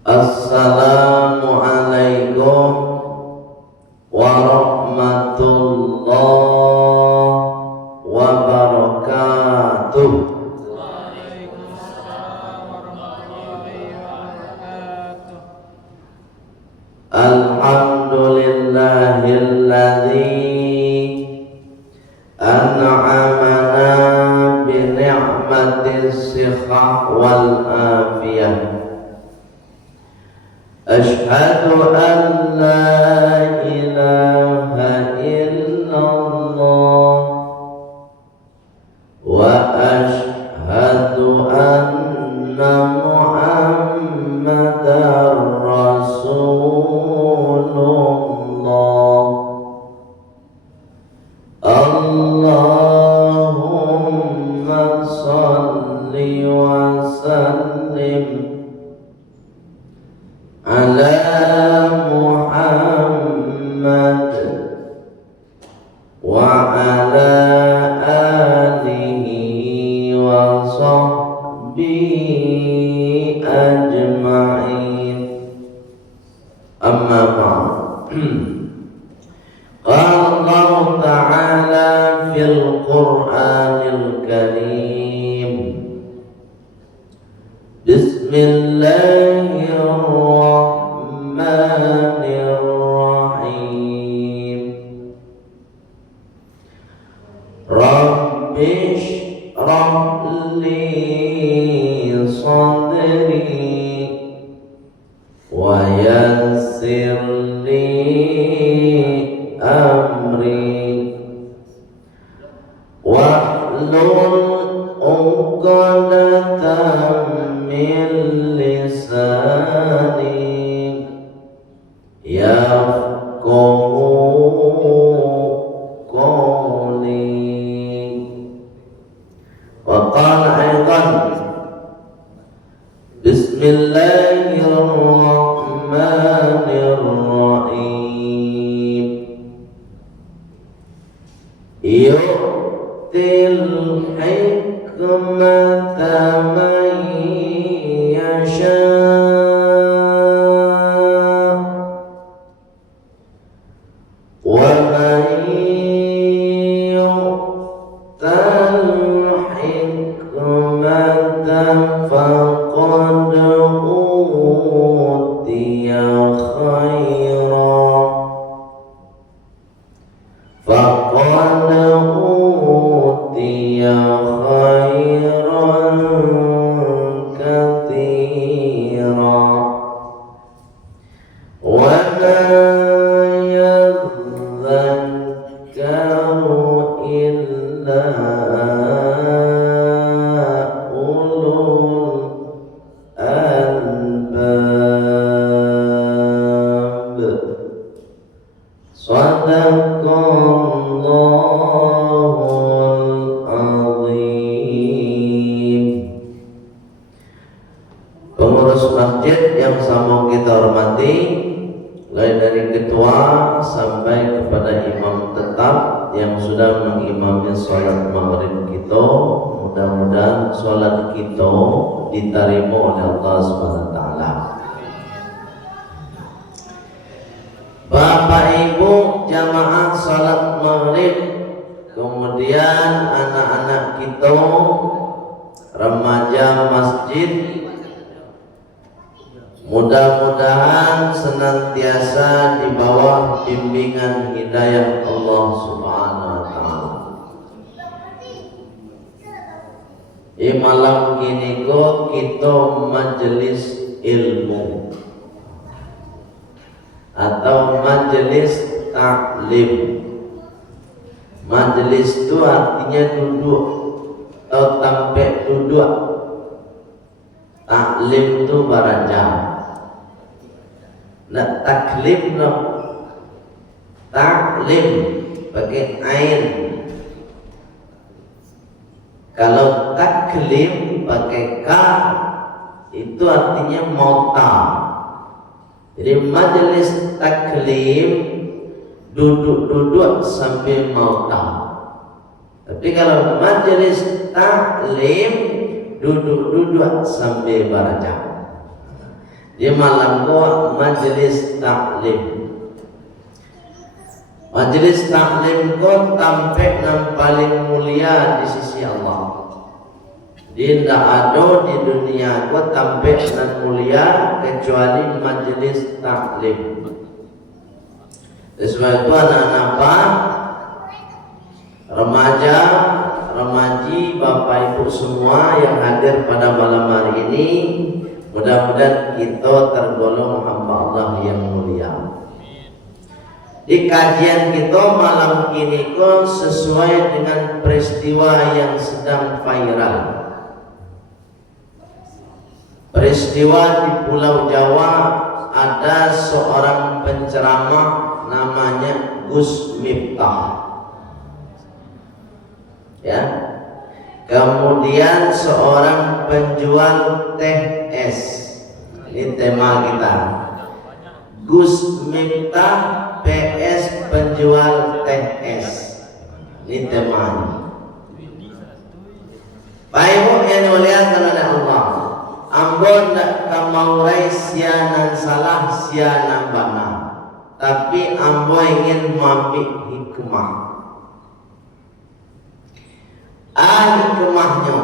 Assalamualaikum warahmatullahi wabarakatuh. Waalaikumsalam warahmatullahi wabarakatuh. Alhamdulillahilladzi an'amana bi ni'matis sihah wal afiyah. Ashhadu an la ilaha illallah wa ashhadu anna Muhammadar Rasulullah. Allahumma salli wa sallim ala Muhammad wa ala alihi wa sahbihi ajma'in. Amma ba'd. Qala Allah Ta'ala fil Qur'anil Karim. Bismillahirrahmanirrahim. Rabbi shrah li sadri wa yassir li amri wahlul 'uqdatam min lisani yafqahu qawli. Wa qala aidan Bismillahirrahmanirrahim. Yu'til hikmata man yasha' wa man yu'tal hikmata faqad utiya khairan faqad utiya khairan katsira wa la yadhakkaru illa ulul albab. Sadaqallahul azim. Pengurus masjid yang sama kita hormati, mulai dari ketua sampai kepada imam tetap yang sudah mengimami sholat maghrib kita, mudah-mudahan sholat kita diterima oleh Allah SWT. Bapak Ibu jamaah sholat maghrib, kemudian anak-anak kita, remaja masjid, mudah-mudahan senantiasa di bawah bimbingan hidayah Allah Subhanahu wa Ta'ala. Di malam kini kok kita majelis ilmu atau majelis taklim. Majelis itu artinya duduk atau tampek duduk. Taklim itu baraja. Nah, taklim no. Taklim pakai ain. Kalau taklim pakai ka itu artinya mota. Jadi majelis taklim duduk-duduk sambil mota. Tapi kalau majelis taklim duduk-duduk sambil baca. Di malam ko majelis taklim. Majelis taklim ko tampek yang paling mulia di sisi Allah. Tidak ada di dunia ko tampek yang mulia kecuali majelis taklim. Sebab itu anak-anak apa? Remaja, remaji, bapak ibu semua yang hadir pada malam hari ini, mudah-mudahan kita tergolong hamba Allah yang mulia. Di kajian kita malam ini kok sesuai dengan peristiwa yang sedang viral. Peristiwa di Pulau Jawa, ada seorang penceramah namanya Gus Miftah. Ya. Kemudian seorang penjual teh es. Ini tema kita. Gus Miftah PS penjual teh es. Ini temanya. Baik Ibu yang dimuliakan oleh Allah. Ambon tak kamaurai sianan salah sianan benar. Tapi ambo ingin mengambil hikmah. Hikmahnya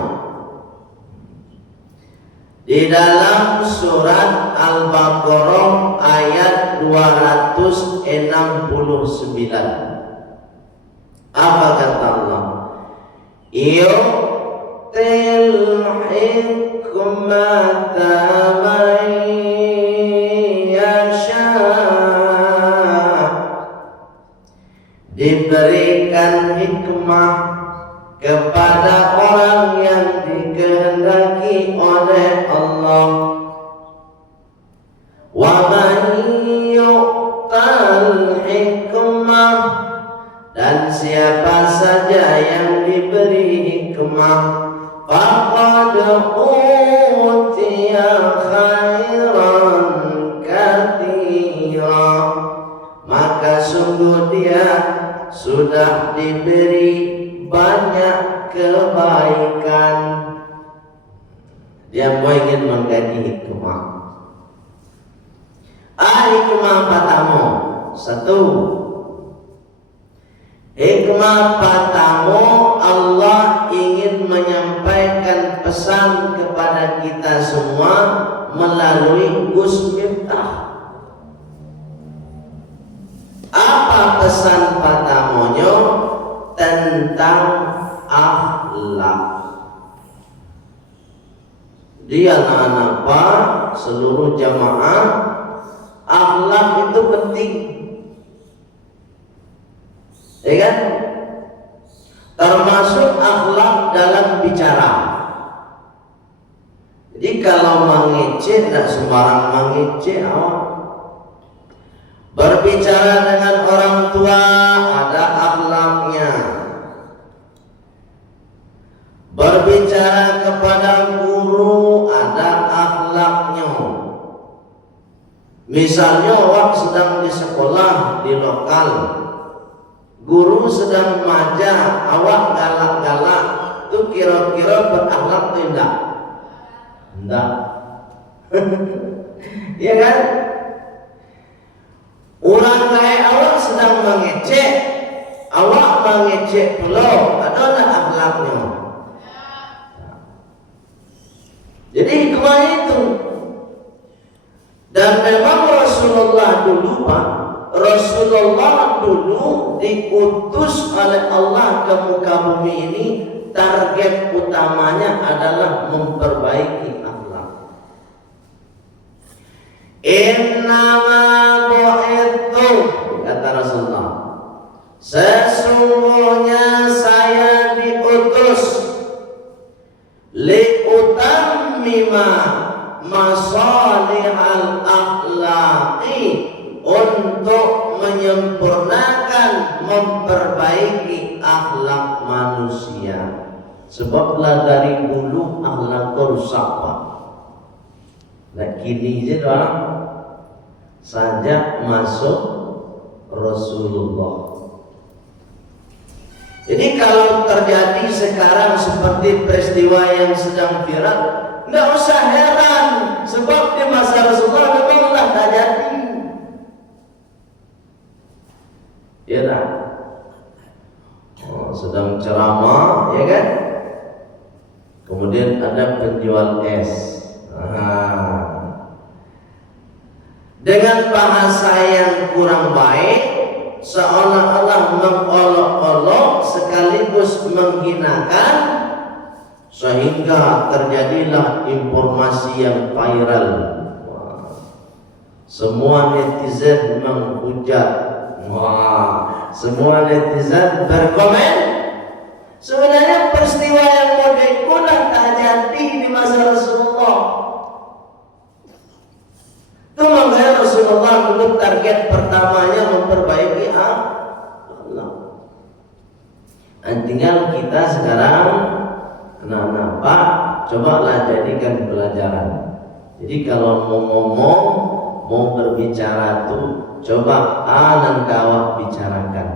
di dalam surat Al-Baqarah ayat 269. Apa kata Allah? Yu'til hikmata man yasha. Diberikan hikmah kepada orang yang dikehendaki oleh Allah. Wa man yu'tal hikmah, dan siapa saja yang diberi hikmah, faqad utiya khairan katsira, maka sungguh dia sudah diberi banyak kebaikan. Dia mau ingin menggaji hikmah. Hikmah pertama, satu, hikmah pertama, Allah ingin menyampaikan pesan kepada kita semua melalui Gus Miftah. Apa pesan pertamanya? Tentang akhlak. Dia anak-anak apa? Seluruh jamaah, akhlak itu penting, ya kan? Termasuk akhlak dalam bicara. Jadi kalau mengecek, tidak sembarang mengecek. Berbicara dengan orang tua ada akhlaknya. Berbicara kepada guru ada akhlaknya. Misalnya awak sedang di sekolah di lokal, guru sedang mengajar, awak galak-galak, itu kira-kira berakhlak atau enggak? Enggak. Iya kan? Orang kayak awak sedang mengecek, awak mengecek pula, ada akhlaknya. Jadi hikmah itu. Dan memang Rasulullah dulu Pak, Rasulullah dulu diutus oleh Allah ke muka bumi ini, target utamanya adalah memperbaiki akhlak. Innama bu'ithu, kata Rasulullah, sesungguhnya saya diutus liutammima masalihal akhlaqi, untuk menyempurnakan, memperbaiki akhlak manusia. Sebablah dari dulu akhlak rusak Pak. Nah kini je orang sajak masuk Rasulullah. Jadi kalau terjadi sekarang seperti peristiwa yang sedang viral, tidak usah heran, sebab di masa Rasulullah Ya tak? Oh, sedang ceramah, ya kan? Kemudian ada penjual es. Dengan bahasa yang kurang baik, seolah-olah mengolok-olok sekaligus menghinakan, sehingga terjadilah informasi yang viral. Semua netizen menghujat. Semua netizen berkomen. Sebenarnya peristiwa yang modern tak jadi di masa Rasulullah. Itu makanya Rasulullah dulu target pertamanya memperbaiki Allah. Tinggal kita sekarang anak-anak Pak, cobalah jadikan pelajaran. Jadi kalau mau ngomong, mau berbicara tuh coba dan kawat bicarakan.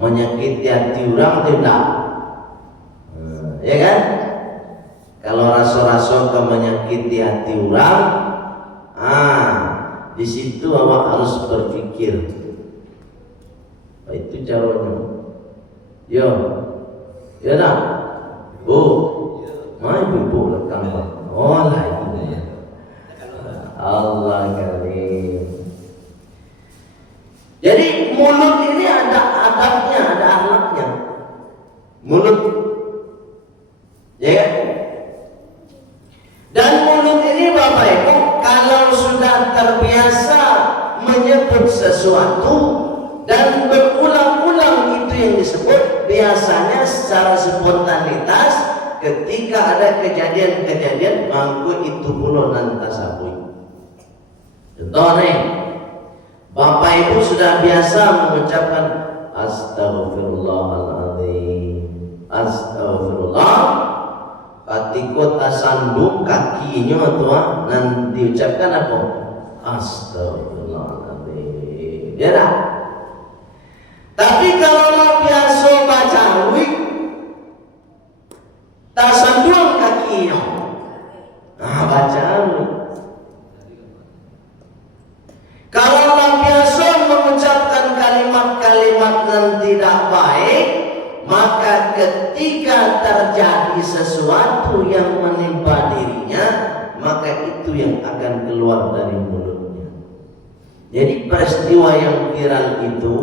Menyakiti hati orang tidak, ya kan? Kalau raso-raso ke menyakiti hati orang, di situ awak harus berpikir. Itu caranya. Yo, ya nak, mai ibu lekang. Oh lah ini. Allah karim. Jadi mulut ini ada adabnya, ada akhlaknya. Mulut, ya kan? Dan mulut ini Bapak Ibu, kalau sudah terbiasa menyebut sesuatu dan berulang-ulang itu yang disebut, biasanya secara spontanitas ketika ada kejadian-kejadian mangku itu pula nantasabui. Contoh nih, Bapak Ibu sudah biasa mengucapkan Astaghfirullahaladzim, Astaghfirullah. Ketika tasanduk kakinya tuh nanti diucapkan apa? Astaghfirullahaladzim. Ya tak? Tapi kalau biasa baca wik, tasanduk kakinya, baca wik. Kalau biasa mengucapkan kalimat-kalimat yang tidak baik, maka ketika terjadi sesuatu yang menimpa dirinya, maka itu yang akan keluar dari mulutnya. Jadi peristiwa yang viral itu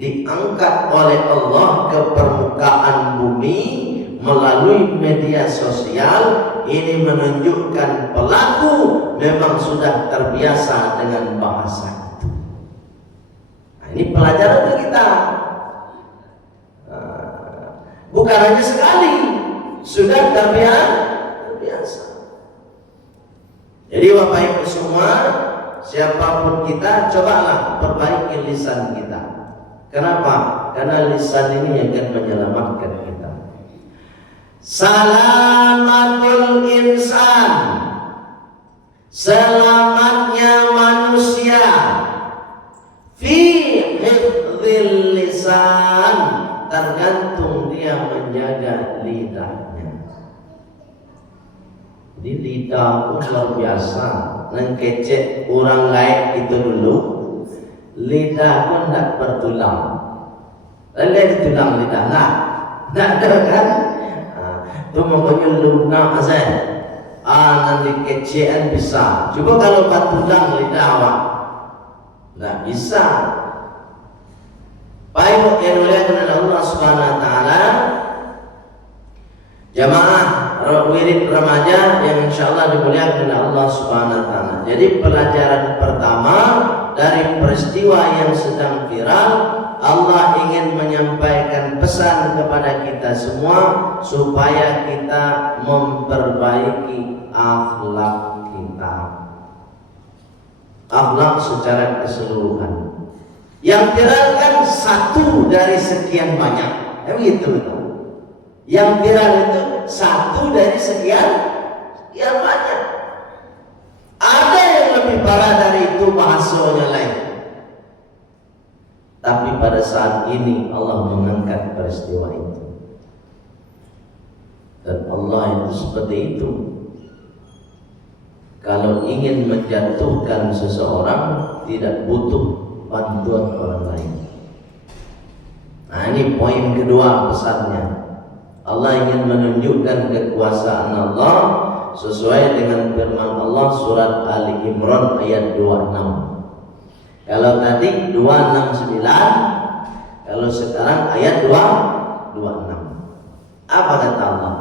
diangkat oleh Allah ke permukaan bumi melalui media sosial. Ini menunjukkan pelaku memang sudah terbiasa dengan bahasa itu. Ini pelajaran untuk kita. Bukan hanya sekali, sudah terbiasa. Jadi Bapak Ibu semua, siapapun kita, cobalah perbaiki lisan kita. Kenapa? Karena lisan ini akan menyelamatkan kita. Salamatul insan, selamatnya manusia, fi hifdzil lisan, tergantung dia menjaga lidahnya. Jadi lidah pun luar biasa. Nengkecek orang lain itu dulu, lidah pun tak bertulang. Lihat tulang lidah lah, tak ada kan? Itu makanya lunak azan. Nanti kecekan bisa. Coba kalau bertulang lidah awak, tak bisa. Baik yang dimuliakan oleh Allah Subhanahu wa taala, jamaah wirid remaja yang insyaallah dimuliakan oleh Allah Subhanahu wa taala. Jadi pelajaran pertama dari peristiwa yang sedang viral, Allah ingin menyampaikan pesan kepada kita semua supaya kita memperbaiki akhlak kita. Akhlak secara keseluruhan. Yang viral kan satu dari sekian banyak, begitu. Yang viral itu satu dari sekian banyak. Ada yang lebih parah dari itu, bahasanya lain. Tapi pada saat ini Allah mengangkat peristiwa itu. Dan Allah itu seperti itu. Kalau ingin menjatuhkan seseorang, tidak butuh bantuan orang lain. Nah, ini poin kedua pesannya. Allah ingin menunjukkan kekuasaan Allah sesuai dengan firman Allah surat Ali Imran ayat 26. Kalau tadi 269, kalau sekarang ayat 226. Apa kata Allah?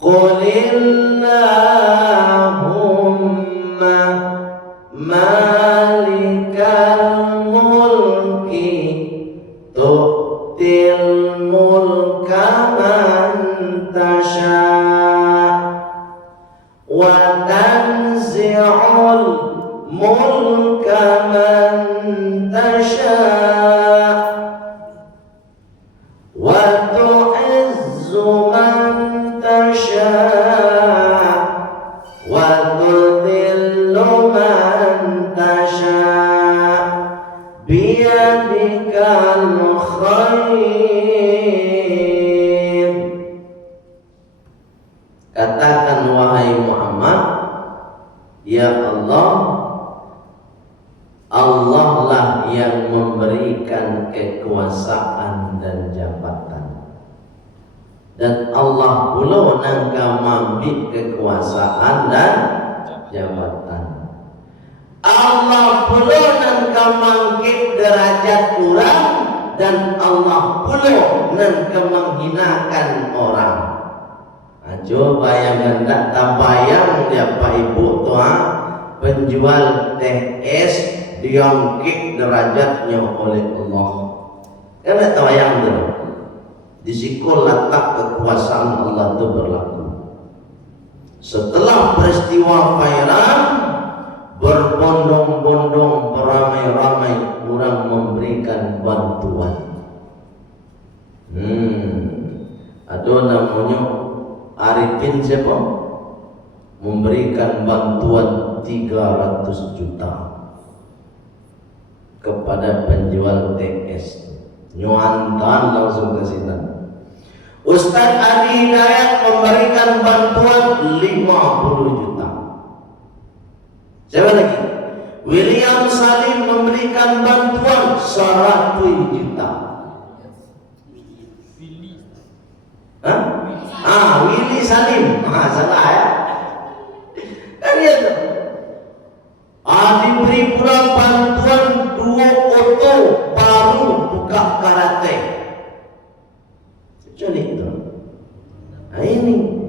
Qulillahumma malikal mulki tu'til mulka man tasha' wa tanzi'ul mulka man tasha' wa tu'izzu man tasha' wa tudhillu man tasha' biyadikal khair. Katakan wahai Muhammad, ya Allah, Allah lah yang memberikan kekuasaan dan jabatan, dan Allah pula nangka mambit kekuasaan dan jabatan. Allah pula nangka mangkit derajat orang, dan Allah pula nangka menghinakan orang. Coba bayangkan, tak terbayang dia Pak Ibu tua penjual teh es diangkit derajatnya oleh Allah. Kan tak terbayang tu. Di situ letak kekuasaan Allah itu berlaku. Setelah peristiwa Fairan, berbondong-bondong beramai-ramai orang memberikan bantuan. Ada namanya Arifin siapa? Memberikan bantuan 300 juta kepada penjual TS. Nyuantan langsung ke sini. Ustaz Adi Hidayat memberikan bantuan 50 juta. Siapa lagi? William Salim memberikan bantuan 100 juta. Willy Salim. Salah ya. Kan dia tu. Diberi pula bantuan 2 oto baru buka karate. Kecuali itu. Nah ini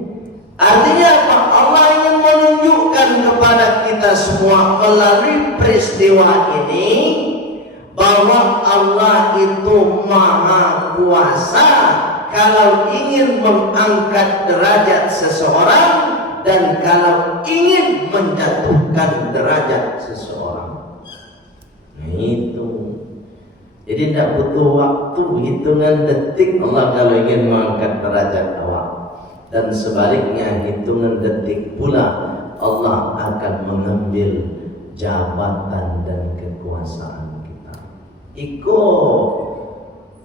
artinya apa? Allah ingin menunjukkan kepada kita semua melalui peristiwa ini bahwa Allah itu maha kuasa kalau ingin mengangkat derajat seseorang dan kalau ingin menjatuhkan derajat seseorang. Nah itu. Jadi tidak butuh waktu, hitungan detik Allah kalau ingin mengangkat derajat awak. Dan sebaliknya hitungan detik pula Allah akan mengambil jabatan dan kekuasaan kita.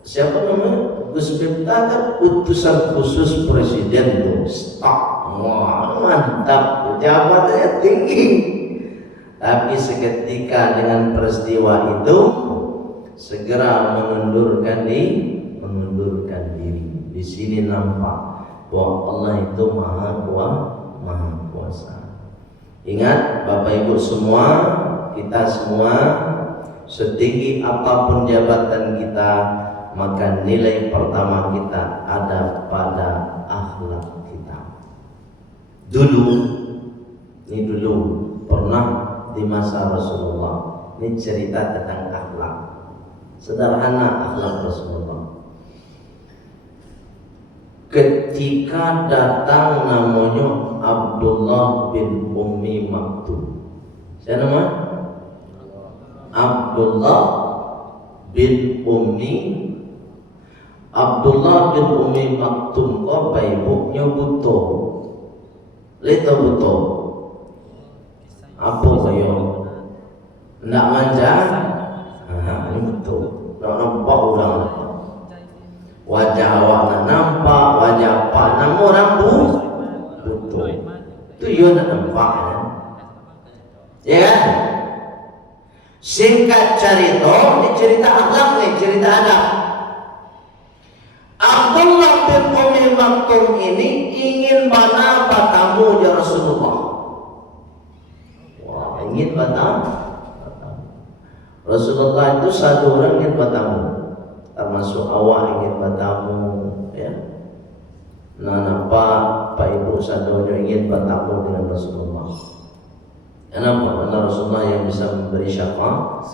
Siapa namanya? Gus Miftah kan utusan khusus presiden tuh. Stop. Wah, mantap. Jabatannya tinggi. Tapi seketika dengan peristiwa itu segera mengundurkan diri. Di sini nampak bahwa Allah itu maha kuasa. Ingat Bapak Ibu semua, kita semua setinggi apapun jabatan kita, maka nilai pertama kita ada pada akhlak kita. Dulu pernah di masa Rasulullah, ini cerita tentang akhlak. Sederhana akhlak Rasulullah. Ketika datang namanya Abdullah bin Ummi Maktum. Siapa nama? Abdullah bin Ummi Maktum kau ibunya butuh. Lito butuh. Apa kayo? Ndak manja? Ini betul. Nak nampak orang. Wajah awak nampak, wajah apa nama orang betul. Itu you nak nampak kan? Ya kan? Singkat cerita, ini cerita akhlak nih, cerita adab. Abdullah bin Umi Maktum ini ingin mana bertamu ya Rasulullah. Wah, ingin bertamu. Rasulullah itu satu orang ingin bertamu, termasuk awak ingin bertamu, ya. Nah, Pak Ibu sadonya ingin bertamu dengan Rasulullah. Kenapa? Karena Rasulullah yang bisa memberi syafaat.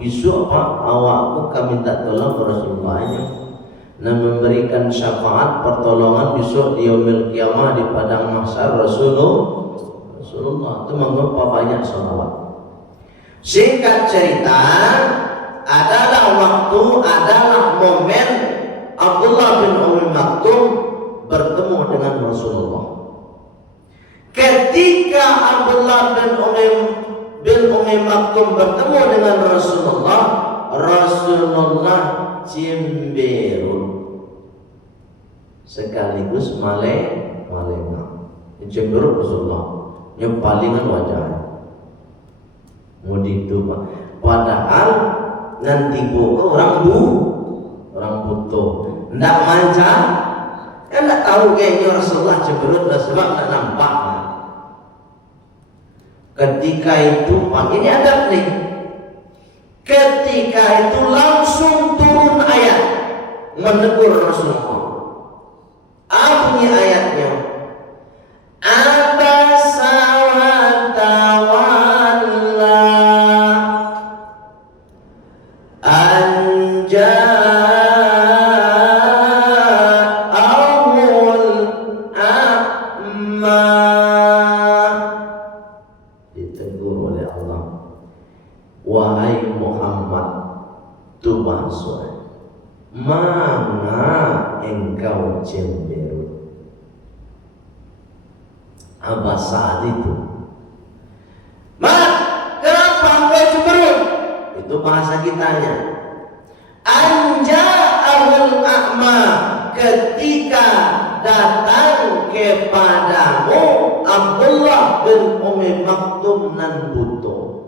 Besok Pak, awakku kami minta tolong ke Rasulullahnya dan memberikan syafaat pertolongan besok di yaumil kiamah di padang mahsyar Rasulullah itu mengapa banyak salawat. Singkat cerita, adalah momen Abdullah bin Umi Maktum bertemu dengan Rasulullah. Ketika Abdullah bin Umi Maktum bertemu dengan Rasulullah, Rasulullah cemberut sekaligus malema. Cemberut Rasulullah, nyepalingan wajahnya. Mau Pak. Padahal nanti orang butuh, ndak manja, kan ndak tahu kayaknya Rasulullah cemberut sebab ndak nampak. Ketika itu Pak, ini adab nih. Ketika itu langsung turun ayat menegur Rasulullah. Apa bunyi ayatnya? Abasa wa tawalla an ja'ahul a'ma. Ditegur oleh Allah, wahai Muhammad, tubahsu, mana engkau cemberut? Apa saat itu? Kenapa engkau cemberut? Itu bahasa kitanya. Anja ahul a'ma, ketika datang kepadamu Abdullah bin Umi Maktum nan butuh.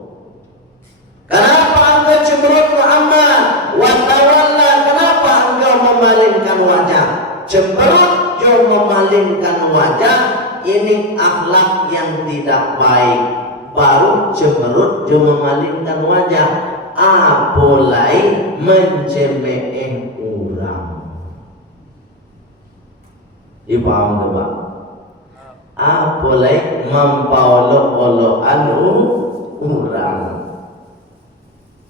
Kenapa engkau cemberut Muhammad? Wa tawalla, kenapa engkau memalingkan wajah? Cemberut jo memalingkan wajah, ini akhlak yang tidak baik. Baru cemberut jo memalingkan wajah, apalagi mencemeh orang. Dipaham ke Pak? Apalagi membawa-olokan orang.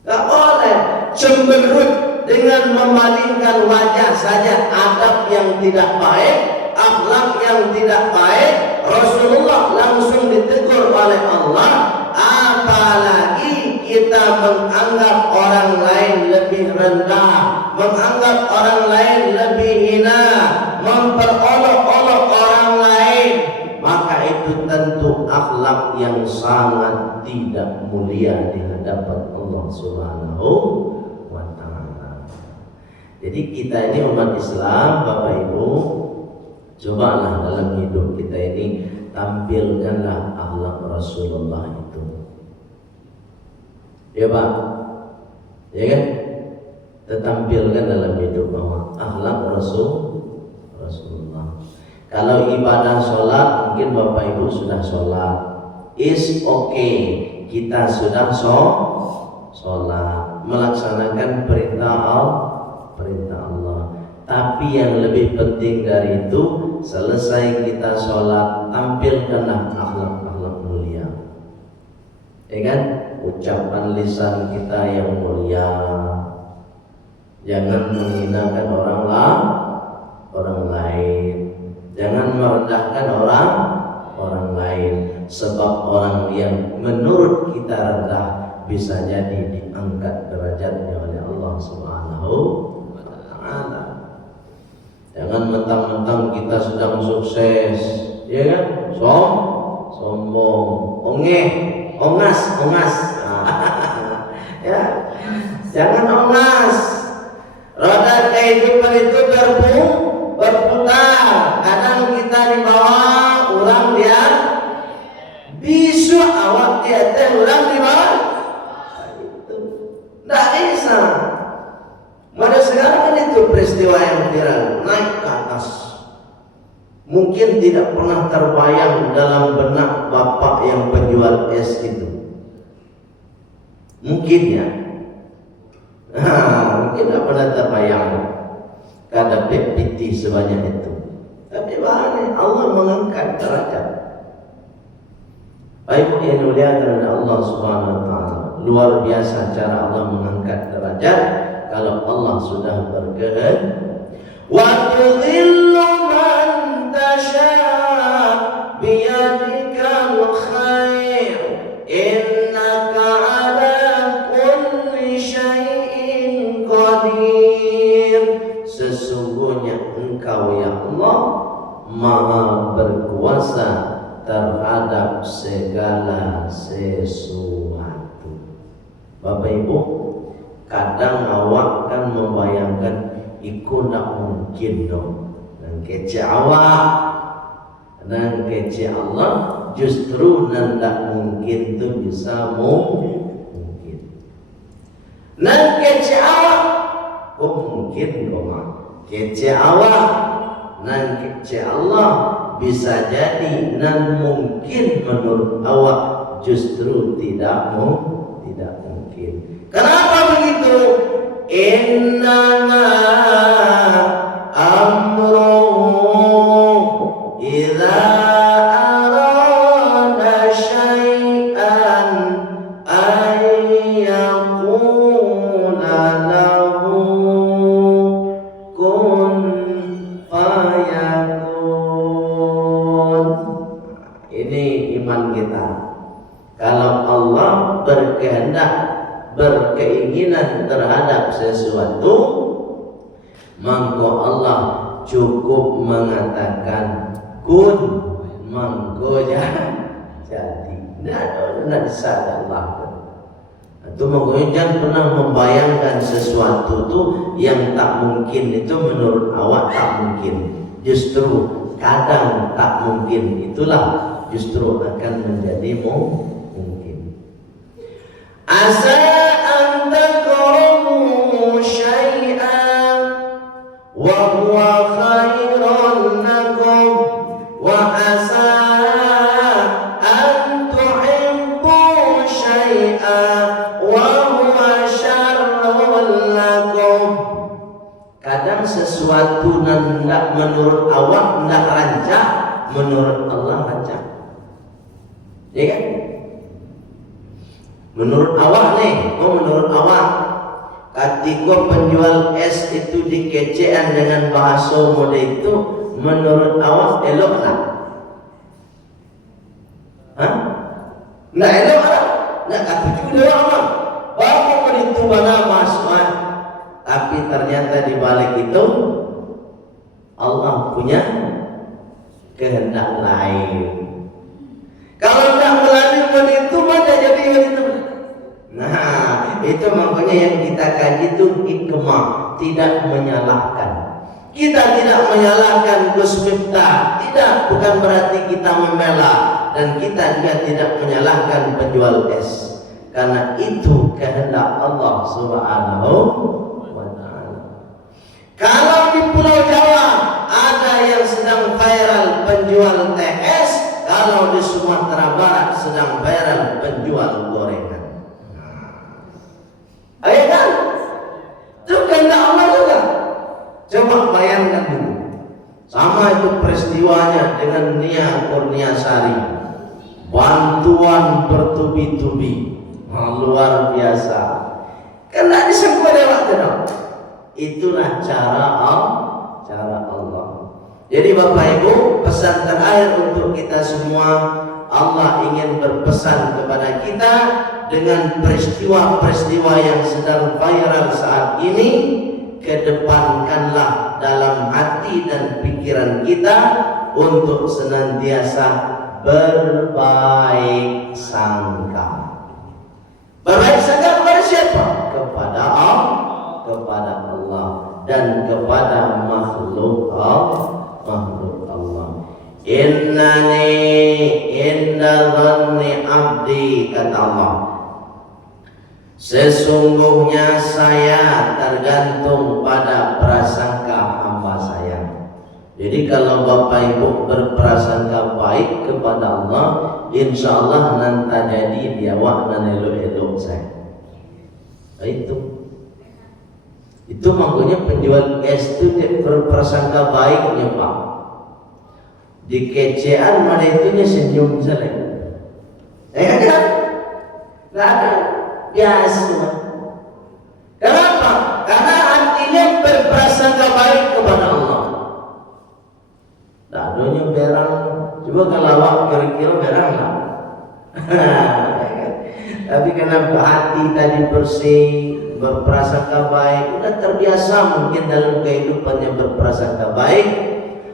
Tak boleh cemberut dengan memalingkan wajah saja, adab yang tidak baik, akhlak yang tidak baik. Rasulullah langsung ditegur oleh Allah. Apalagi kita menganggap orang lain lebih rendah, menganggap orang lain lebih hina, memperolok-olok orang lain, maka itu tentu akhlak yang sangat tidak mulia di hadapan Allah Subhanahu wa ta'ala. Jadi kita ini umat Islam, Bapak Ibu, cobalah dalam hidup kita ini tampilkanlah akhlak Rasulullah itu. Ya Pak, ya kan? Tetampilkan dalam hidup bahwa akhlak Rasulullah. Kalau ibadah sholat, mungkin Bapak Ibu sudah sholat, is okay, kita sudah sholat, melaksanakan perintah Allah. Tapi yang lebih penting dari itu, selesai kita sholat, tampilkanlah akhlak mulia. Ya kan? Ucapan lisan kita yang mulia, jangan menghinakan orang lain, jangan merendahkan orang lain, sebab orang yang menurut kita rendah bisa jadi diangkat derajatnya oleh Allah Subhanahu wa ta'ala. Jangan mentang-mentang kita sedang sukses, ya kan? Sombong, ongas. Ya, jangan ongas. Roda kehidupan itu berputar. Kadang kita di bawah, orang dia bisu, awak dia orang di bawah. Mungkin tidak pernah terbayang dalam benak bapak yang penjual es itu. Mungkin ya. Mungkin tidak pernah terbayang kada piti sebanyak itu. Tapi bahkan Allah mengangkat derajat. Baik yang dimuliakan oleh Allah Subhanahu wa taala. Luar biasa cara Allah mengangkat derajat kalau Allah sudah berkehendak. Wa tudhillu man tasha' biyadikal khair innaka ala kulli syai'in qadir. Sesungguhnya Engkau ya Allah Maha berkuasa terhadap segala sesuatu. Bapak Ibu, kadang awak kan membayangkan iku nak mungkin dong. Dan kece awak, dan kece Allah, justru nandak mungkin tu bisa mungkin. Dan kece awak, kok mungkin kok mah. Kece awak, dan kece Allah bisa jadi nan mungkin menurut awak justru tidak mungkin. Kenapa begitu? Innama amruhu idza arada syai'an an yaqula lahu kun fayakun. Ini iman kita. Kalau Allah berkehendak, berkeinginan terhadap sesuatu, maka Allah cukup mengatakan kun, maka jadi. Tidak bisa Allah. Itu makanya jangan pernah membayangkan sesuatu itu yang tak mungkin itu menurut awak tak mungkin. Justru kadang tak mungkin itulah justru akan menjadi mungkin. Asa an takrahu syai'an wa huwa khairun lakum wa asa an tuhibbu syai'an wa huwa syarrun lakum. Kadang sesuatu hendak menurut awak hendak rancak, menurut Allah rancak. Ya kan? Menurut awak nih, menurut awak ketika penjual es itu dikecean dengan bahasa mode itu, menurut awak elok tak? Hah? Nggak elok tak? Nggak kata juga awak. Bapak itu mana mas? Tapi ternyata di balik itu Allah punya kehendak lain. Kalau tidak melalui itu mana jadi itu? Nah, itu makanya yang kita kaji itu hikmah, tidak menyalahkan. Kita tidak menyalahkan Gus Miftah, tidak, bukan berarti kita membela, dan kita juga tidak menyalahkan penjual es, karena itu kehendak Allah Subhanahu wa taala. Kalau di Pulau Jawa ada yang sedang viral penjual TS, kalau di Sumatera Barat sedang viral penjual gorengan. Ayo kan? Itu kehendak Allah juga. Coba bayangkan dulu. Sama itu peristiwanya dengan Nia Kurniasari. Bantuan bertubi-tubi. Luar biasa. Karena disebut lewat dong. Itulah cara Allah. Jadi Bapak Ibu, pesan terakhir untuk kita semua, Allah ingin berpesan kepada kita dengan peristiwa-peristiwa yang sedang viral saat ini. Kedepankanlah dalam hati dan pikiran kita untuk senantiasa berbaik sangka. Berbaik sangka kepada siapa? Kepada Allah dan kepada makhluk Allah. Innani inda dhanni abdi, kata Allah, sesungguhnya saya tergantung pada prasangka hamba saya. Jadi kalau Bapak Ibu berprasangka baik kepada Allah, insya Allah nanti jadi dia wakna elok-elok saya. Itu makanya penjual es itu berprasangka baiknya Pak. Di kecean mana itunya senyum saja. Kan? Nggak ada. Biasa. Kenapa? Karena hatinya berprasangka baik kepada Allah. Dadonya berang. Coba kalau awak kira-kira berang lah. Tapi kenapa hati tadi bersih, berprasangka baik, udah terbiasa mungkin dalam kehidupannya berprasangka baik,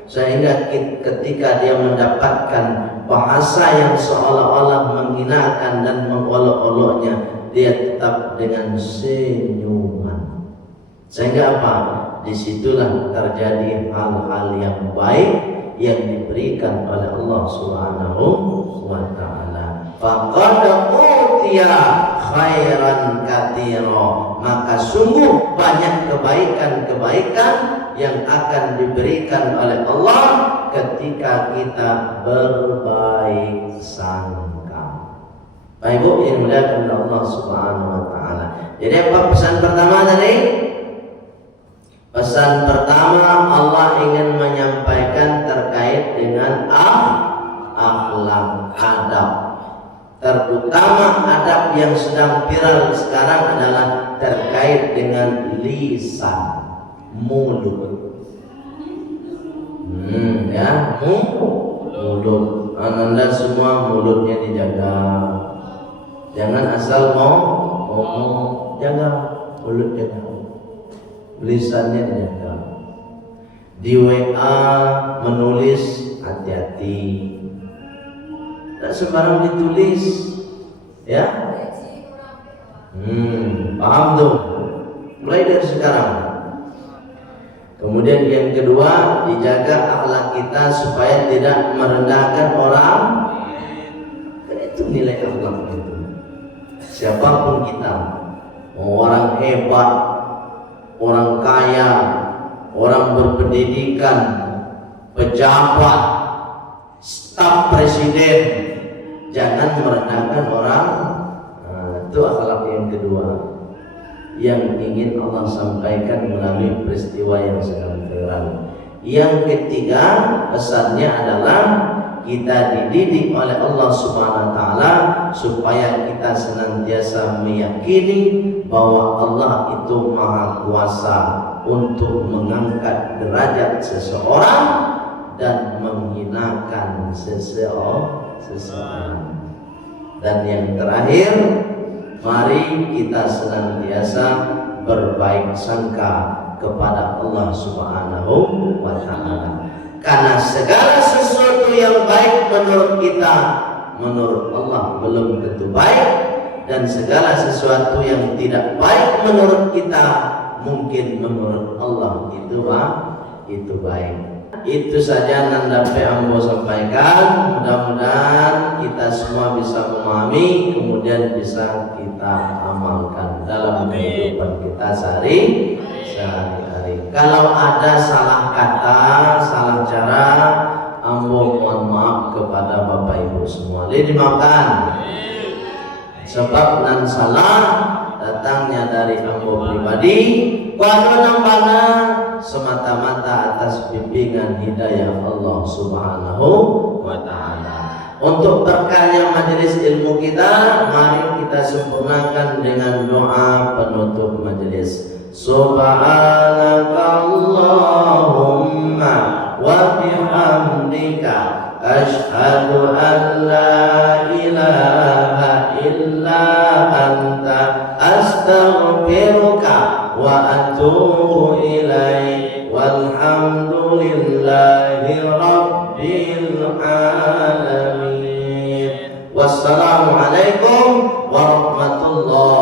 sehingga ketika dia mendapatkan bahasa yang seolah-olah menghinakan dan mengolok-oloknya, dia tetap dengan senyuman. Sehingga apa? Disitulah terjadi hal-hal yang baik yang diberikan oleh Allah Subhanahu wa Ta'ala. Faqad utiya khairan katsira, maka sungguh banyak kebaikan-kebaikan yang akan diberikan oleh Allah ketika kita berbaik sangka. Baik Ibu yang dimuliakan Allah Subhanahu wa Ta'ala. Jadi apa pesan pertama tadi? Pesan pertama, Allah ingin menyampaikan terkait dengan akhlak, adab. Terutama adab yang sedang viral sekarang adalah terkait dengan lisan, mulut. Mulut. Anda semua mulutnya dijaga. Jangan asal ngomong, jaga mulutnya. Lisannya dijaga. Di WA menulis hati-hati, tak sembarang ditulis, ya. Paham tuh? Mulai dari sekarang. Kemudian yang kedua, dijaga akhlak kita supaya tidak merendahkan orang. Itu nilai akhlak itu. Siapapun kita, mau orang hebat, orang kaya, orang berpendidikan, pejabat, staf presiden, jangan merendahkan orang. Itu akhlak yang kedua yang ingin Allah sampaikan melalui peristiwa yang sedang viral. Yang ketiga, pesannya adalah kita dididik oleh Allah Subhanahu wa Ta'ala supaya kita senantiasa meyakini bahwa Allah itu Maha Kuasa untuk mengangkat derajat seseorang dan menghinakan seseorang. Dan yang terakhir, mari kita senantiasa berbaik sangka kepada Allah Subhanahu wa Ta'ala. Karena segala sesuatu yang baik menurut kita, menurut Allah belum tentu baik, dan segala sesuatu yang tidak baik menurut kita, mungkin menurut Allah itu baik. Itu saja nandape ambo sampaikan. Mudah-mudahan kita semua bisa memahami, kemudian bisa kita amalkan dalam kehidupan kita sehari-hari. Kalau ada salah kata, salah cara, ambo mohon maaf kepada Bapak Ibu semua. Dimaafkan. Sebab nan salah datangnya dari ambo pribadi, bagaimana semata-mata atas bimbingan hidayah Allah Subhanahu wa Ta'ala. Untuk berkahnya majelis ilmu kita, mari kita sempurnakan dengan doa penutup majelis. Subhanakallahumma wa bihamdika asyhadu an la ilaha illa anta astaghfiruka wa atubu ilaik walhamdulillahi rabbil alamin. Wassalamualaikum warahmatullahi